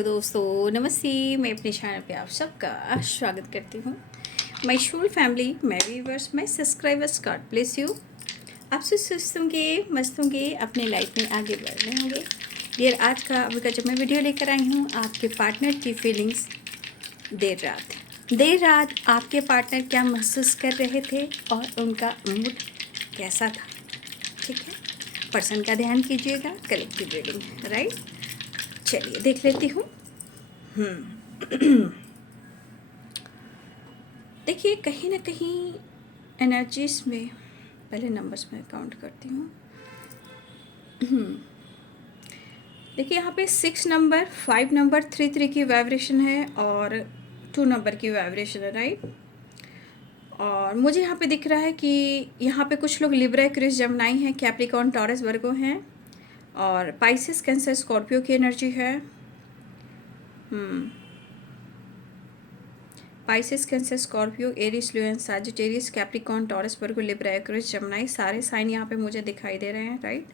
Hello दोस्तों, नमस्ते। मैं अपने चैनल पे आप सबका स्वागत करती हूँ। My Shool family, my viewers, my subscribers, God bless you. आप सब स्वस्थ होंगे, मस्त होंगे, अपने लाइफ में आगे बढ़ रहे होंगे। डियर, आज का अभी का जब मैं वीडियो लेकर आई हूँ आपके पार्टनर की फीलिंग्स। देर रात आपके पार्टनर क्या महसूस कर रहे थे और उनका मूड कैसा था। ठीक है, पर्सन का ध्यान कीजिएगा, कलेक्टिव रीडिंग, राइट। चलिए देख लेती हूँ। देखिए, कहीं ना कहीं एनर्जीज में पहले नंबर्स में काउंट करती हूँ। देखिए, यहाँ पे 6 नंबर, 5 नंबर, 3 की वाइब्रेशन है और 2 नंबर की वाइब्रेशन है, राइट। और मुझे यहाँ पे दिख रहा है कि यहाँ पे कुछ लोग लिब्रा, एक्वेरियस, जेमिनी हैं, कैप्रिकॉर्न, टॉरस, वर्गो हैं और पाइसेस, कैंसर, स्कॉर्पियो की एनर्जी है। पाइसेस, कैंसर, स्कॉर्पियो, एरिस, लियो, सैजिटेरियस, कैप्रिकॉर्न, टॉरस, वर्गो, लिब्रा, एक्वेरियस, जेमिनी, सारे साइन यहाँ पे मुझे दिखाई दे रहे हैं, राइट।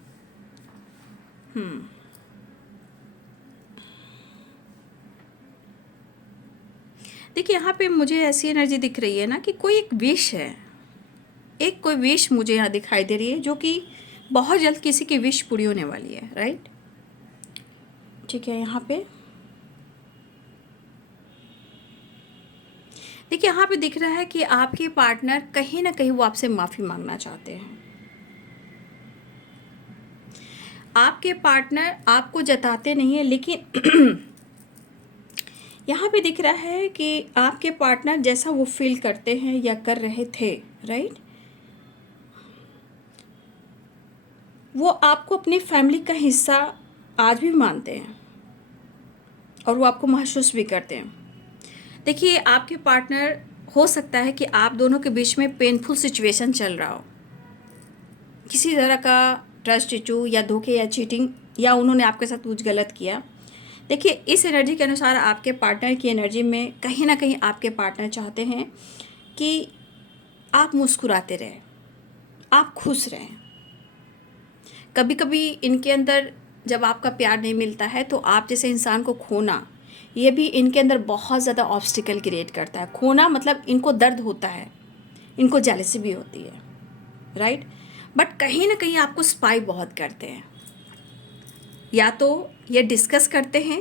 देखिए, यहाँ पे मुझे ऐसी एनर्जी दिख रही है ना कि कोई एक विश है, कोई विश मुझे यहाँ दिखाई दे रही है जो कि बहुत जल्द किसी की विश पूरी होने वाली है, राइट। ठीक है, यहाँ पे देखिए, यहाँ पे दिख रहा है कि आपके पार्टनर कहीं ना कहीं वो आपसे माफ़ी मांगना चाहते हैं। आपके पार्टनर आपको जताते नहीं है, लेकिन यहाँ पे दिख रहा है कि आपके पार्टनर जैसा वो फील करते हैं या कर रहे थे, राइट, वो आपको अपनी फैमिली का हिस्सा आज भी मानते हैं और वो आपको महसूस भी करते हैं। देखिए, आपके पार्टनर, हो सकता है कि आप दोनों के बीच में पेनफुल सिचुएशन चल रहा हो, किसी तरह का ट्रस्ट इशू या धोखे या चीटिंग, या उन्होंने आपके साथ कुछ गलत किया। देखिए, इस एनर्जी के अनुसार आपके पार्टनर की एनर्जी में कहीं ना कहीं आपके पार्टनर चाहते हैं कि आप मुस्कुराते रहें, आप खुश रहें। कभी कभी इनके अंदर जब आपका प्यार नहीं मिलता है तो आप जैसे इंसान को खोना, ये भी इनके अंदर बहुत ज़्यादा ऑब्स्टिकल क्रिएट करता है। खोना मतलब इनको दर्द होता है, इनको जेलसी भी होती है, राइट। बट कहीं ना कहीं आपको स्पाई बहुत करते हैं, या तो ये डिस्कस करते हैं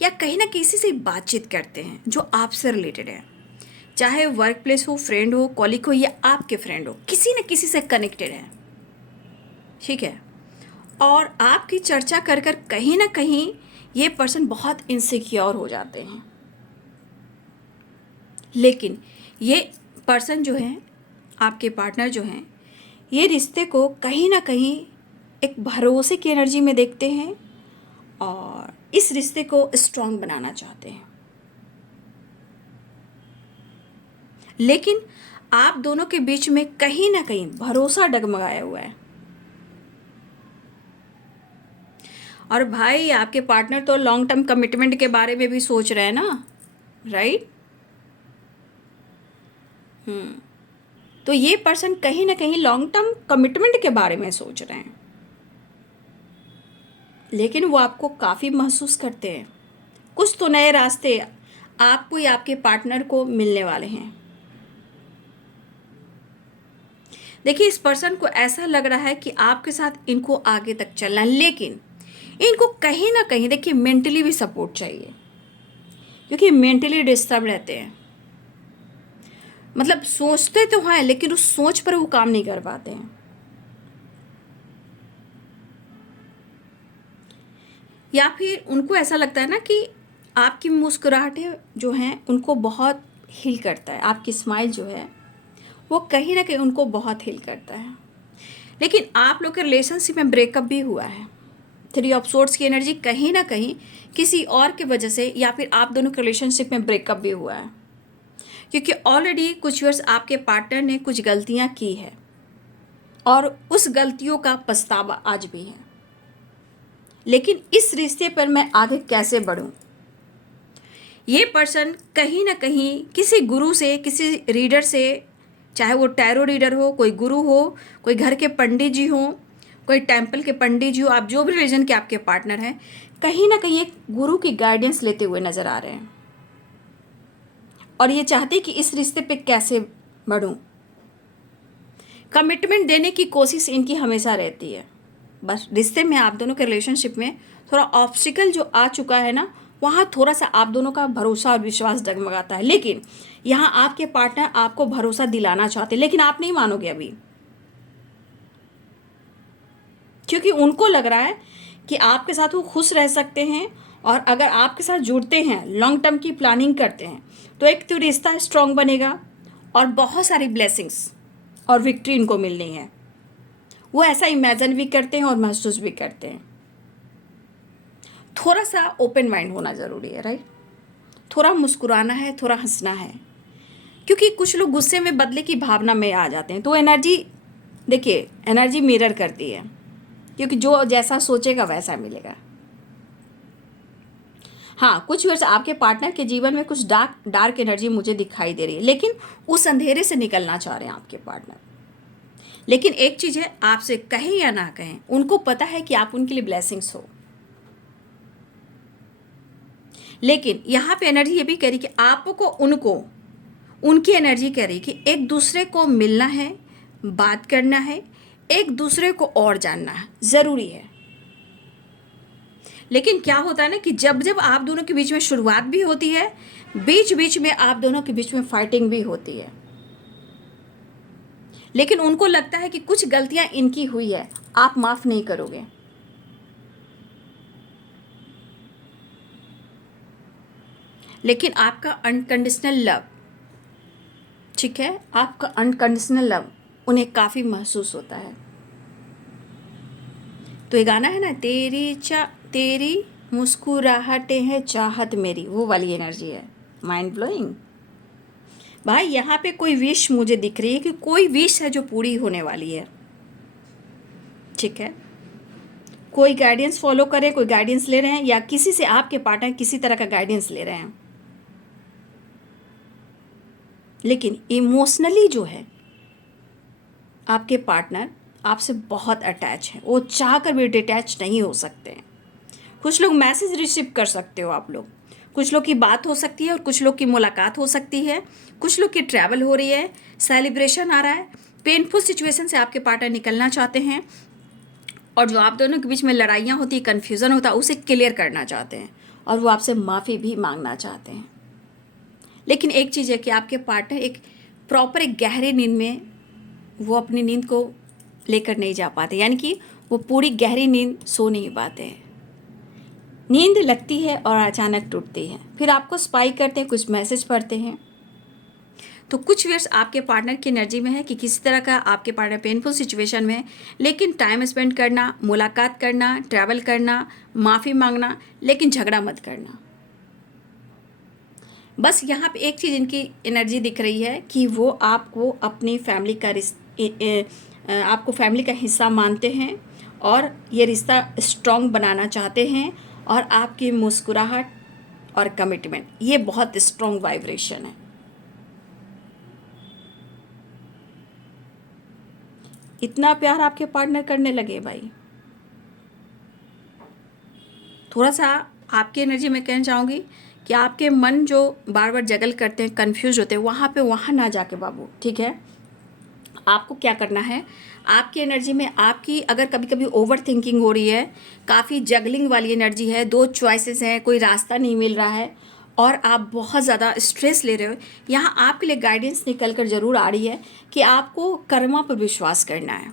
या कहीं ना किसी से बातचीत करते हैं जो आपसे रिलेटेड है, चाहे वर्क प्लेस हो, फ्रेंड हो, कॉलीग हो या आपके फ्रेंड हो, किसी न किसी से कनेक्टेड है, ठीक है। और आपकी चर्चा कर कर कहीं ना कहीं ये पर्सन बहुत इनसिक्योर हो जाते हैं। लेकिन ये पर्सन जो है, आपके पार्टनर जो हैं, ये रिश्ते को कहीं ना कहीं एक भरोसे की एनर्जी में देखते हैं और इस रिश्ते को स्ट्रांग बनाना चाहते हैं। लेकिन आप दोनों के बीच में कहीं ना कहीं भरोसा डगमगाया हुआ है। और भाई, आपके पार्टनर तो लॉन्ग टर्म कमिटमेंट के बारे में भी सोच रहे हैं ना, राइट। तो ये पर्सन कहीं ना कहीं लॉन्ग टर्म कमिटमेंट के बारे में सोच रहे हैं, लेकिन वो आपको काफ़ी महसूस करते हैं। कुछ तो नए रास्ते आपको या आपके पार्टनर को मिलने वाले हैं। देखिए, इस पर्सन को ऐसा लग रहा है कि आपके साथ इनको आगे तक चलना है, लेकिन इनको कहीं ना कहीं, देखिए, मेंटली भी सपोर्ट चाहिए, क्योंकि मेंटली डिस्टर्ब रहते हैं। मतलब सोचते तो हैं लेकिन उस सोच पर वो काम नहीं कर पाते हैं। या फिर उनको ऐसा लगता है ना कि आपकी मुस्कुराहटें जो हैं उनको बहुत हील करता है, आपकी स्माइल जो है वो कहीं ना कहीं उनको बहुत हील करता है। लेकिन आप लोग के रिलेशनशिप में ब्रेकअप भी हुआ है। 3 ऑफ सोर्ड्स की एनर्जी कहीं ना कहीं किसी और के वजह से, या फिर आप दोनों के रिलेशनशिप में ब्रेकअप भी हुआ है, क्योंकि ऑलरेडी कुछ वर्ष आपके पार्टनर ने कुछ गलतियां की है और उस गलतियों का पछतावा आज भी है। लेकिन इस रिश्ते पर मैं आगे कैसे बढ़ूं, ये पर्सन कहीं ना कहीं किसी गुरु से, किसी रीडर से, चाहे वो टैरो रीडर हो, कोई गुरु हो, कोई घर के पंडित जी हो, कोई टेम्पल के पंडित जी हो, आप जो भी रिलीजन के आपके पार्टनर हैं, कहीं ना कहीं एक गुरु की गाइडेंस लेते हुए नज़र आ रहे हैं और ये चाहते हैं कि इस रिश्ते पे कैसे बढ़ूं। कमिटमेंट देने की कोशिश इनकी हमेशा रहती है। बस रिश्ते में, आप दोनों के रिलेशनशिप में थोड़ा ऑब्स्टिकल जो आ चुका है ना, वहाँ थोड़ा सा आप दोनों का भरोसा और विश्वास डगमगाता है। लेकिन यहाँ आपके पार्टनर आपको भरोसा दिलाना चाहते हैं, लेकिन आप नहीं मानोगे अभी, क्योंकि उनको लग रहा है कि आपके साथ वो खुश रह सकते हैं। और अगर आपके साथ जुड़ते हैं, लॉन्ग टर्म की प्लानिंग करते हैं, तो एक तो रिश्ता स्ट्रांग बनेगा और बहुत सारी ब्लेसिंग्स और विक्ट्री इनको मिलनी है। वो ऐसा इमेजिन भी करते हैं और महसूस भी करते हैं। थोड़ा सा ओपन माइंड होना ज़रूरी है, राइट। थोड़ा मुस्कुराना है, थोड़ा हंसना है, क्योंकि कुछ लोग गुस्से में बदले की भावना में आ जाते हैं। तो एनर्जी, देखिए, एनर्जी मिरर करती है, क्योंकि जो जैसा सोचेगा वैसा मिलेगा। हाँ, कुछ वर्ष आपके पार्टनर के जीवन में कुछ डार्क एनर्जी मुझे दिखाई दे रही है, लेकिन उस अंधेरे से निकलना चाह रहे हैं आपके पार्टनर। लेकिन एक चीज़ है, आपसे कहें या ना कहें, उनको पता है कि आप उनके लिए ब्लेसिंग्स हो। लेकिन यहाँ पे एनर्जी ये भी कह रही कि आपको उनको, उनकी एनर्जी कह रही कि एक दूसरे को मिलना है, बात करना है, एक दूसरे को और जानना है, ज़रूरी है। लेकिन क्या होता है ना कि जब जब आप दोनों के बीच में शुरुआत भी होती है, बीच बीच में आप दोनों के बीच में फाइटिंग भी होती है। लेकिन उनको लगता है कि कुछ गलतियां इनकी हुई है, आप माफ़ नहीं करोगे। लेकिन आपका अनकंडीशनल लव, ठीक है, आपका अनकंडीशनल लव उन्हें काफ़ी महसूस होता है। तो ये गाना है ना, तेरी मुस्कुराहटें हैं चाहत मेरी, वो वाली एनर्जी है। माइंड ब्लोइंग भाई। यहाँ पे कोई विश मुझे दिख रही है कि कोई विश है जो पूरी होने वाली है, ठीक है। कोई गाइडेंस फॉलो करे, कोई गाइडेंस ले रहे हैं, या किसी से आपके पार्टनर किसी तरह का गाइडेंस ले रहे हैं। लेकिन इमोशनली जो है, आपके पार्टनर आपसे बहुत अटैच है, वो चाह कर भी डिटैच नहीं हो सकते हैं। कुछ लोग मैसेज रिसीव कर सकते हो आप लोग, कुछ लोग की बात हो सकती है और कुछ लोग की मुलाकात हो सकती है, कुछ लोग की ट्रैवल हो रही है, सेलिब्रेशन आ रहा है, पेनफुल सिचुएशन से आपके पार्टनर निकलना चाहते हैं, और जो आप दोनों के बीच में लड़ाइयाँ होती है, कन्फ्यूज़न होता है, उसे क्लियर करना चाहते हैं, और वो आपसे माफ़ी भी मांगना चाहते हैं। लेकिन एक चीज़ है कि आपके पार्टनर एक प्रॉपर, एक गहरी नींद में वो अपनी नींद को लेकर नहीं जा पाते, यानी कि वो पूरी गहरी नींद सो नहीं पाते हैं। नींद लगती है और अचानक टूटती है, फिर आपको स्पाई करते हैं, कुछ मैसेज पढ़ते हैं। तो कुछ व्यर्स आपके पार्टनर की एनर्जी में है कि किसी तरह का आपके पार्टनर पेनफुल सिचुएशन में है, लेकिन टाइम स्पेंड करना, मुलाकात करना, ट्रैवल करना, माफ़ी मांगना, लेकिन झगड़ा मत करना। बस यहाँ पे एक चीज़ इनकी एनर्जी दिख रही है कि वो आपको अपनी फैमिली का आपको फैमिली का हिस्सा मानते हैं और ये रिश्ता स्ट्रॉन्ग बनाना चाहते हैं, और आपकी मुस्कुराहट और कमिटमेंट, ये बहुत स्ट्रॉन्ग वाइब्रेशन है। इतना प्यार आपके पार्टनर करने लगे भाई। थोड़ा सा आपकी एनर्जी में कहना चाहूँगी कि आपके मन जो बार बार जगल करते हैं, कंफ्यूज होते हैं, वहाँ ना जाके बाबू, ठीक है। आपको क्या करना है, आपकी एनर्जी में, आपकी अगर कभी कभी ओवर थिंकिंग हो रही है, काफ़ी जगलिंग वाली एनर्जी है, दो चॉइसेस हैं, कोई रास्ता नहीं मिल रहा है, और आप बहुत ज़्यादा स्ट्रेस ले रहे हो, यहाँ आपके लिए गाइडेंस निकल कर ज़रूर आ रही है कि आपको कर्मा पर विश्वास करना है,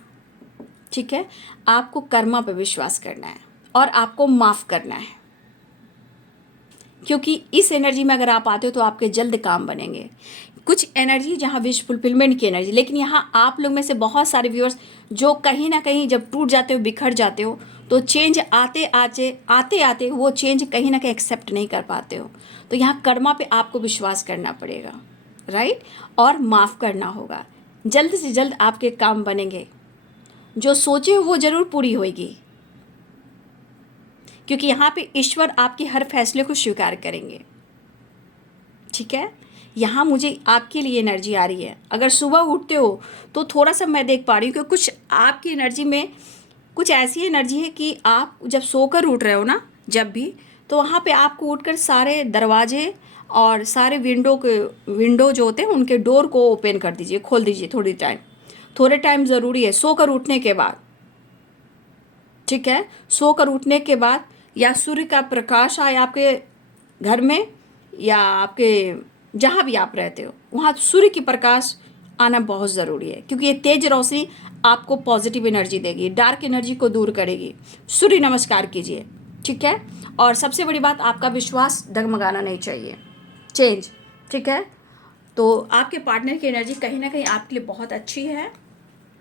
ठीक है। आपको कर्मा पर विश्वास करना है और आपको माफ़ करना है, क्योंकि इस एनर्जी में अगर आप आते हो तो आपके जल्द काम बनेंगे। कुछ एनर्जी जहाँ विश फुलफिलमेंट की एनर्जी, लेकिन यहाँ आप लोग में से बहुत सारे व्यूअर्स जो कहीं ना कहीं जब टूट जाते हो, बिखर जाते हो, तो चेंज आते आते वो चेंज कहीं ना कहीं एक्सेप्ट नहीं कर पाते हो। तो यहाँ कर्मा पे आपको विश्वास करना पड़ेगा, राइट, और माफ़ करना होगा। जल्द से जल्द आपके काम बनेंगे, जो सोचे हो वो ज़रूर पूरी होगी, क्योंकि यहाँ पे ईश्वर आपके हर फैसले को स्वीकार करेंगे, ठीक है। यहाँ मुझे आपके लिए एनर्जी आ रही है। अगर सुबह उठते हो तो थोड़ा सा मैं देख पा रही हूँ कि कुछ आपकी एनर्जी में कुछ ऐसी एनर्जी है कि आप जब सोकर उठ रहे हो ना, जब भी, तो वहाँ पे आपको उठकर सारे दरवाजे और सारे विंडो जो होते हैं उनके डोर को ओपन कर दीजिए, खोल दीजिए थोड़े टाइम ज़रूरी है सोकर उठने के बाद, ठीक है। सोकर उठने के बाद या सूर्य का प्रकाश आए आपके घर में या आपके जहाँ भी आप रहते हो वहाँ सूर्य की प्रकाश आना बहुत ज़रूरी है, क्योंकि ये तेज रोशनी आपको पॉजिटिव एनर्जी देगी, डार्क एनर्जी को दूर करेगी। सूर्य नमस्कार कीजिए, ठीक है। और सबसे बड़ी बात, आपका विश्वास डगमगाना नहीं चाहिए, चेंज, ठीक है। तो आपके पार्टनर की एनर्जी कहीं ना कहीं आपके लिए बहुत अच्छी है,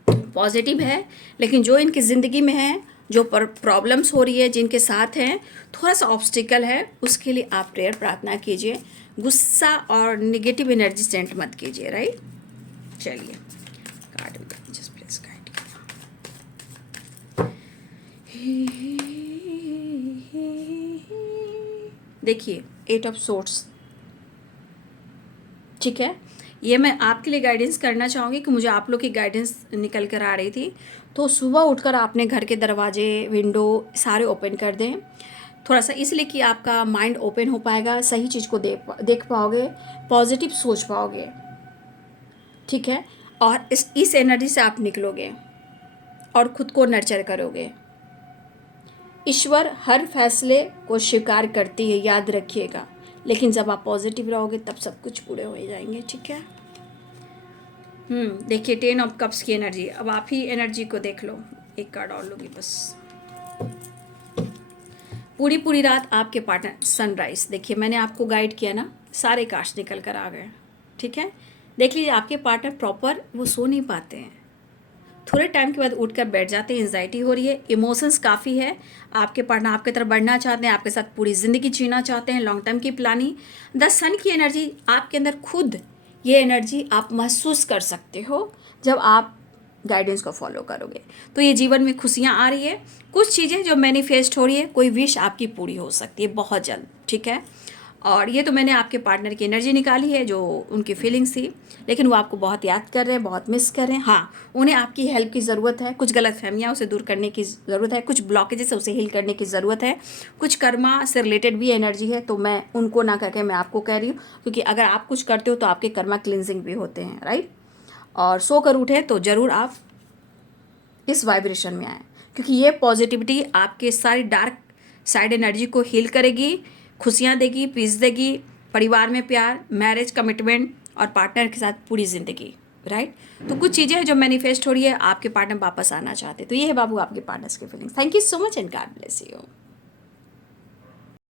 पॉजिटिव है, लेकिन जो इनकी ज़िंदगी में है, जो प्रॉब्लम्स हो रही है, जिनके साथ हैं, थोड़ा सा ऑब्स्टिकल है, उसके लिए आप प्रेयर प्रार्थना कीजिए। गुस्सा और नेगेटिव एनर्जी सेंड मत कीजिए, राइट। चलिए कार्ड जस्ट प्लीज गाइड। देखिए 8 ऑफ सोर्ट्स, ठीक है। ये मैं आपके लिए गाइडेंस करना चाहूँगी कि मुझे आप लोग की गाइडेंस निकल कर आ रही थी। तो सुबह उठकर आपने घर के दरवाजे विंडो सारे ओपन कर दें, थोड़ा सा, इसलिए कि आपका माइंड ओपन हो पाएगा, सही चीज़ को देख पाओगे, पॉजिटिव सोच पाओगे, ठीक है। और इस एनर्जी से आप निकलोगे और ख़ुद को नर्चर करोगे। ईश्वर हर फैसले को स्वीकार करती है, याद रखिएगा, लेकिन जब आप पॉजिटिव रहोगे तब सब कुछ पूरे हो जाएंगे, ठीक है। देखिए 10 ऑफ कप्स की एनर्जी। अब आप ही एनर्जी को देख लो, एक कार्ड और लोगी बस। पूरी रात आपके पार्टनर, सनराइज, देखिए मैंने आपको गाइड किया ना, सारे कास्ट निकल कर आ गए, ठीक है। देख लीजिए आपके पार्टनर प्रॉपर वो सो नहीं पाते हैं, थोड़े टाइम के बाद उठकर बैठ जाते हैं, एंजाइटी हो रही है, इमोशंस काफ़ी है, आपके पार्टनर आपकी तरफ बढ़ना चाहते हैं, आपके साथ पूरी ज़िंदगी जीना चाहते हैं, लॉन्ग टर्म की प्लानिंग। द सन की एनर्जी आपके अंदर, खुद ये एनर्जी आप महसूस कर सकते हो जब आप गाइडेंस को फॉलो करोगे। तो ये जीवन में खुशियाँ आ रही है, कुछ चीज़ें जो मैनिफेस्ट हो रही है, कोई विश आपकी पूरी हो सकती है बहुत जल्द, ठीक है। और ये तो मैंने आपके पार्टनर की एनर्जी निकाली है, जो उनकी फीलिंग्स थी, लेकिन वो आपको बहुत याद कर रहे हैं, बहुत मिस कर रहे हैं। हाँ, उन्हें आपकी हेल्प की ज़रूरत है, कुछ गलतफहमियां उसे दूर करने की ज़रूरत है, कुछ ब्लॉकेजेस उसे हील करने की ज़रूरत है, कुछ कर्मा से रिलेटेड भी एनर्जी है। तो मैं उनको ना करके मैं आपको कह रही हूँ, क्योंकि अगर आप कुछ करते हो तो आपके कर्मा क्लिनजिंग भी होते हैं, राइट। और सोकर उठे तो ज़रूर आप इस वाइब्रेशन में आए, क्योंकि ये पॉजिटिविटी आपके सारी डार्क साइड एनर्जी को हील करेगी, खुशियाँ देगी, पीस देगी, परिवार में प्यार, मैरिज, कमिटमेंट और पार्टनर के साथ पूरी ज़िंदगी, राइट। तो कुछ चीज़ें हैं जो मैनिफेस्ट हो रही है, आपके पार्टनर वापस आना चाहते हैं। तो ये है बाबू आपके पार्टनर्स की feelings. Thank you so much and God bless you.